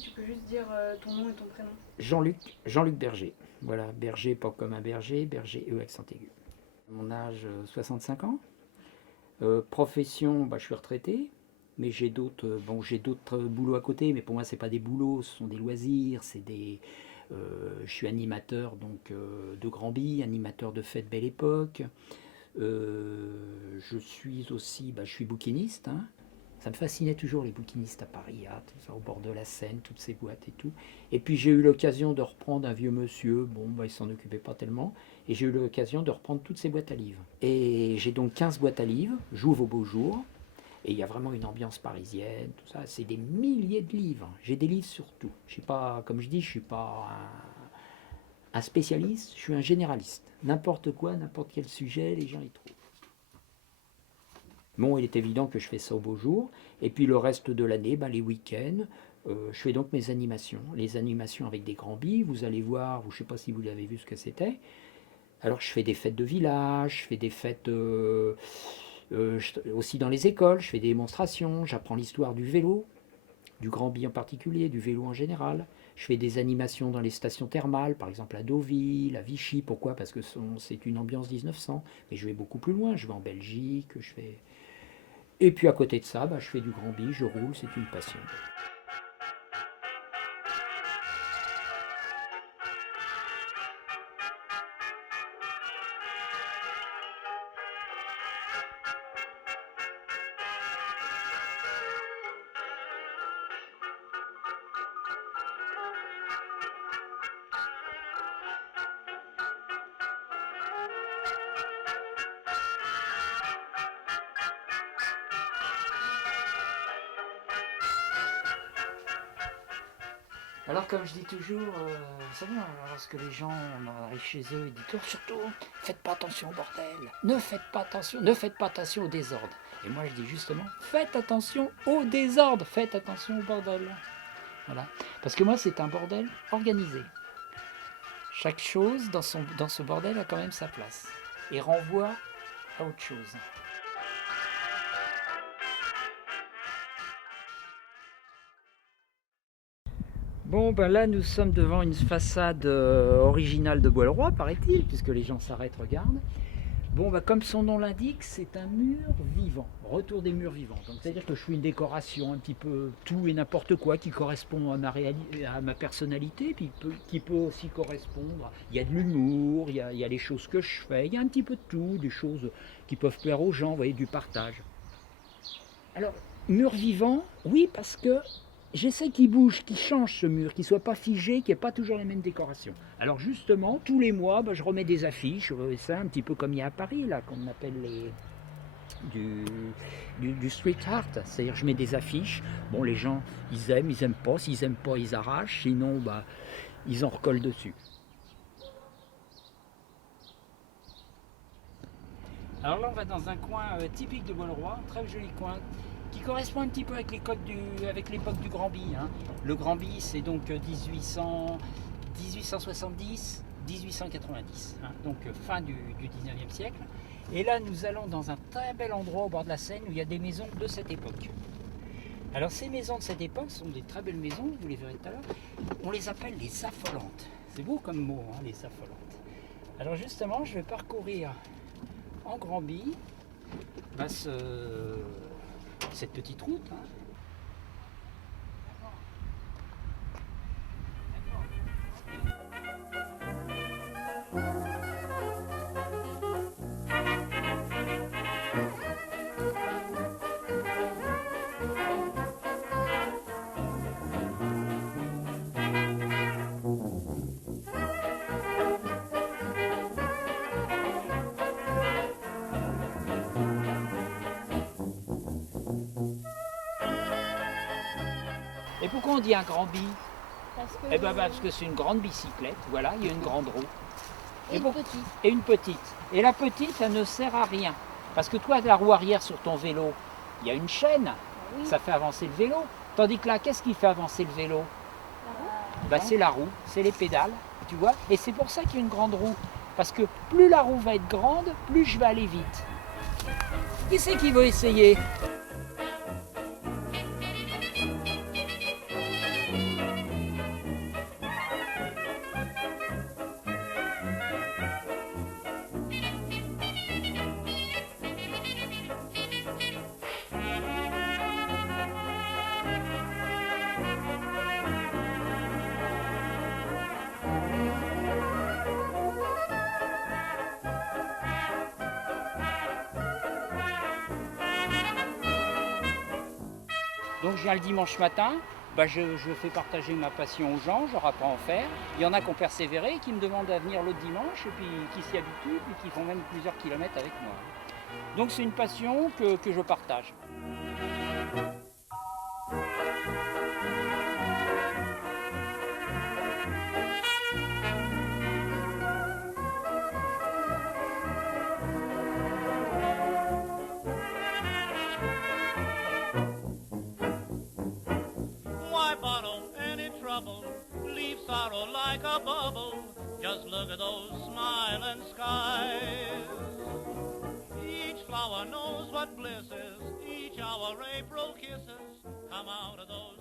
tu peux juste dire ton nom et ton prénom. Jean-Luc Berger. Voilà, Berger, pas comme un berger, Berger, accent aigu. Mon âge, 65 ans. Profession, je suis retraité, mais j'ai d'autres boulots à côté, mais pour moi, c'est pas des boulots, ce sont des loisirs, je suis animateur de Granby, animateur de fêtes Belle Époque. Je suis aussi, je suis bouquiniste, hein. Ça me fascinait toujours les bouquinistes à Paris, hein, tout ça, au bord de la Seine, toutes ces boîtes et tout. Et puis j'ai eu l'occasion de reprendre un vieux monsieur, il s'en occupait pas tellement, et j'ai eu l'occasion de reprendre toutes ces boîtes à livres. Et j'ai donc 15 boîtes à livres, j'ouvre au beau jour, et il y a vraiment une ambiance parisienne, tout ça, c'est des milliers de livres. J'ai des livres sur tout. Je suis pas, comme je dis, je suis pas un spécialiste, je suis un généraliste. N'importe quoi, n'importe quel sujet, les gens y trouvent. Bon, il est évident que je fais ça au beau jour. Et puis le reste de l'année, les week-ends, je fais donc mes animations. Les animations avec des grands-billes, vous allez voir, je ne sais pas si vous avez vu ce que c'était. Alors je fais des fêtes de village, je fais des fêtes aussi dans les écoles, je fais des démonstrations, j'apprends l'histoire du vélo, du grand-bill en particulier, du vélo en général. Je fais des animations dans les stations thermales, par exemple à Deauville, à Vichy. Pourquoi? Parce que c'est une ambiance 1900. Mais je vais beaucoup plus loin, je vais en Belgique, je fais... Et puis à côté de ça, je fais du grand-bill, je roule, c'est une passion. Alors comme je dis toujours, vous savez, lorsque les gens arrivent chez eux, ils disent surtout, faites pas attention au bordel, ne faites pas attention au désordre. Et moi je dis justement, faites attention au désordre, faites attention au bordel. Voilà. Parce que moi c'est un bordel organisé. Chaque chose dans ce bordel a quand même sa place et renvoie à autre chose. Bon, là, nous sommes devant une façade originale de Bois-le-Roi, paraît-il, puisque les gens s'arrêtent, regardent. Bon, comme son nom l'indique, c'est un mur vivant, retour des murs vivants. Donc, c'est-à-dire que je fais une décoration un petit peu tout et n'importe quoi qui correspond à ma personnalité, puis qui peut aussi correspondre. Il y a de l'humour, il y a les choses que je fais, il y a un petit peu de tout, des choses qui peuvent plaire aux gens, vous voyez, du partage. Alors, mur vivant, oui, parce que j'essaie qu'il bouge, qu'il change ce mur, qu'il ne soit pas figé, qu'il n'y ait pas toujours les mêmes décorations. Alors justement, tous les mois, je remets des affiches, ça un petit peu comme il y a à Paris, là, qu'on appelle du street art, c'est-à-dire je mets des affiches, bon les gens ils aiment pas, s'ils aiment pas ils arrachent, sinon ils en recollent dessus. Alors là on va dans un coin typique de Bois-le-Roi, très joli coin, qui correspond un petit peu avec l'époque du Granby. Hein. Le Granby, c'est donc 1870, 1890, hein, donc fin du 19e siècle. Et là, nous allons dans un très bel endroit au bord de la Seine où il y a des maisons de cette époque. Alors ces maisons de cette époque sont des très belles maisons, vous les verrez tout à l'heure. On les appelle les affolantes. C'est beau comme mot, hein, les affolantes. Alors justement, je vais parcourir en Granby cette petite route. Hein. Et pourquoi on dit un grand bi? Parce que c'est une grande bicyclette, voilà, il y a une grande roue. Et une petite. Et une petite. Et la petite, ça ne sert à rien. Parce que toi, la roue arrière sur ton vélo, il y a une chaîne, oui. Ça fait avancer le vélo. Tandis que là, qu'est-ce qui fait avancer le vélo? La roue. C'est la roue, c'est les pédales, tu vois. Et c'est pour ça qu'il y a une grande roue. Parce que plus la roue va être grande, plus je vais aller vite. Qui c'est qui veut essayer? Donc je viens le dimanche matin, je fais partager ma passion aux gens, je leur apprends à en faire. Il y en a qui ont persévéré, qui me demandent à venir l'autre dimanche, et puis qui s'y habituent, puis qui font même plusieurs kilomètres avec moi. Donc c'est une passion que je partage. Leave sorrow like a bubble. Just look at those smiling skies. Each flower knows what bliss is. Each hour April kisses come out of those